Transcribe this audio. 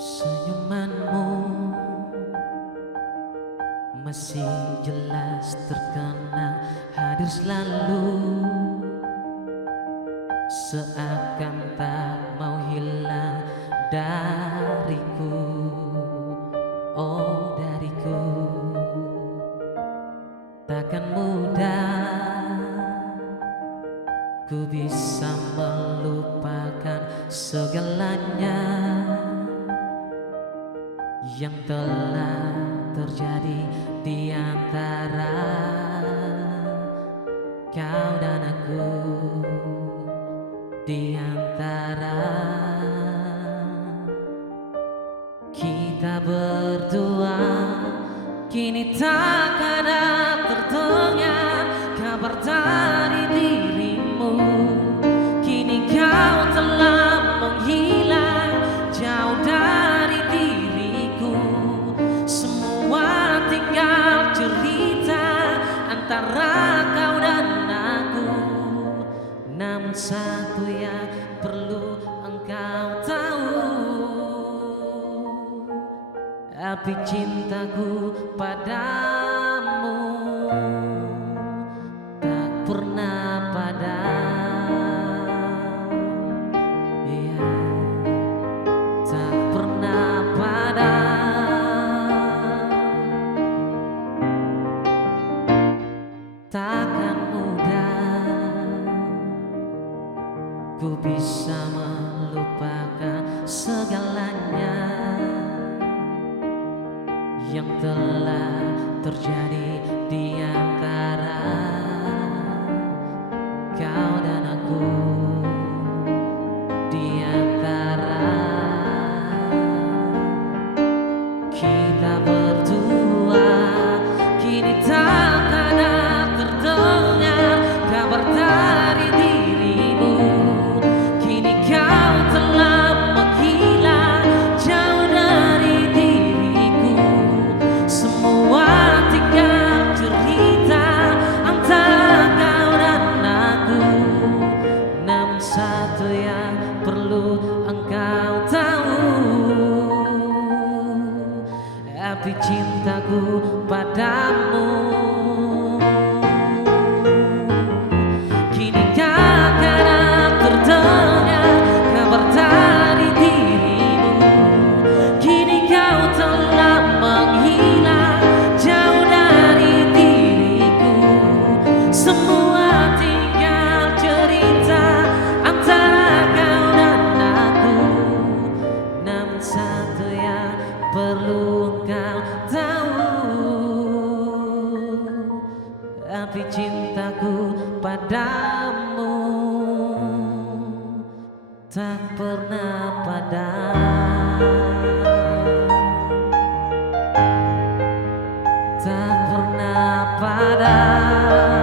Senyumanmu masih jelas terkenang, hadir selalu, seakan tak mau hilang dariku. Oh dariku, takkan mudah ku bisa melupakan segalanya yang telah terjadi di antara kau dan aku, di antara kita berdua. Kini tak ada terdengar kabar dari dirimu. Kini kau telah menghilang jauh dari diriku. Semua tinggal cerita antara kau dan aku. Namun satu yang perlu engkau tahu, api cintaku padamu tak pernah padam. Ya, tak pernah padam. Takkan mudah ku bisa melupakan segalanya yang telah terjadi di antara kau dan aku, di antara kita berdua. Kini tak ada terdengar kabar dari dirimu. Kini kau telah menghilang jauh dari diriku. Semua tinggal cerita antara kau dan aku. Namun satu yang perlu engkau tahu, api cintaku padamu kini tak ada terdengar kabar dari dirimu. Kini kau telah menghilang jauh dari diriku. Semua tinggal cerita antara kau dan aku. Namun satu yang perlu engkau tahu, api cintaku padamu tak pernah padam. Tak pernah padam.